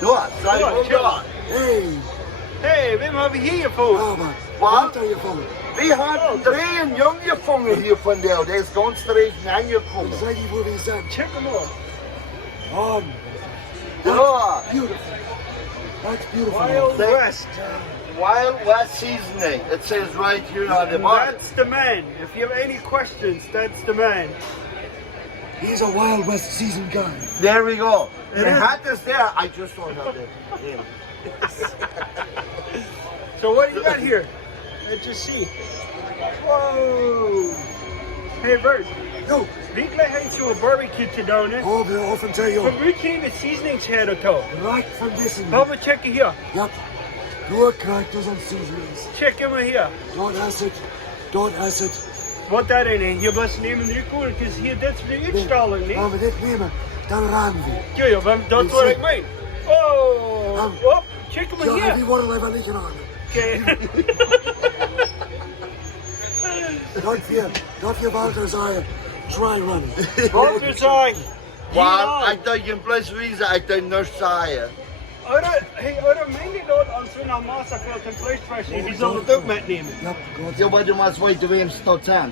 Dort, sei dort. Hey, wem haben wir hier gefunden? Was? Wir hatten drei Jungen gefangen hier von der ist ganz direkt angekommen. Sei die, wo wir sind. Check them out. Oh, Ja, beautiful. That's beautiful. Wild West. Wild West Seasoning. It says right here on the bottom. That's the man. If you have any questions, that's the man. He's a Wild West seasoned guy. There we go. The hat is there. I just don't have the name. So what do you got here? Let's just see. Whoa. Hey Bert, Jo, wie gleich hast du een barbecue te doen, hè? oh, wir offen til jo. Van wie ken je seasoningsherder toch? Right from this in. Gaan we checken hier. Yep. Nur characters and seasonings. Check hem maar hier. Don't acid. Don't acid. Wat dat in? Je best nemen de recorder, dus hier dit is de uitstalling, niet? Gaan we dit nemen, dan ramen we. Ja, dat is wat ik meen. Oh, op, check hem maar Ja, hier. die worden even liggen aan. Oké. Dat je Walter zei, try run. Wat we zijn. Well, I thought you plus visa, I thought no say. Oder meen je dat als we naar Massacre ten vleesfressen, die zullen het ook metnemen? Ja, goed. Ja, but you must wait to him start time.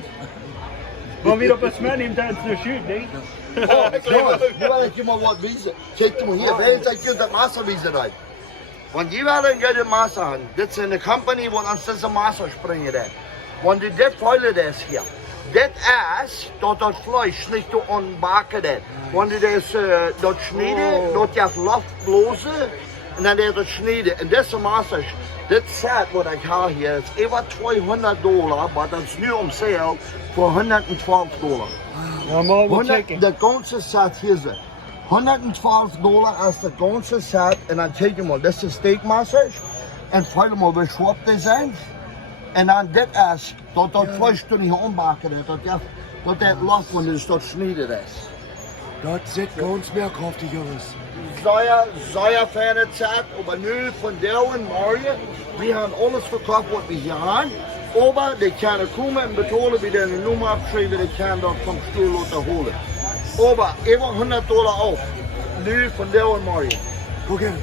Maar wie dat het metneemt, dat is nou shoot, nee? Oh, no, you want to give me what visa? Check them here. Where is that give that master visa right? Want je wil een goede master hebben. Dit is een company wat ons deze master springen dan. Want dit vuile is hier. Dit is dat vlees niet te onbakken dat. Want dit is dat snijden, dat je lucht blozen en dan is het snijden. En deze masters, dit set wat ik haal hier is over $200, maar dat is nu om sale voor $112. Ja, maar we checken. De ganze set hier zit. $112 als de ganze set en dan check je maar, dit is steak massage en vuile maar weer swap design. En dan dit is, dat vlees toen niet ombakken, dat lucht wanneer het tot snijden is. Dat zit ganz mehr kraftig, jongens. Sehr fijne tijd, maar nu van Deel en Mario, we hebben alles verkocht wat we hier hebben. Maar die kunnen komen en betalen bij de nummer opschrijven, die kunnen dat van stoel laten holen. Maar even $100 af, nu van Deel en Mario. Guck hin.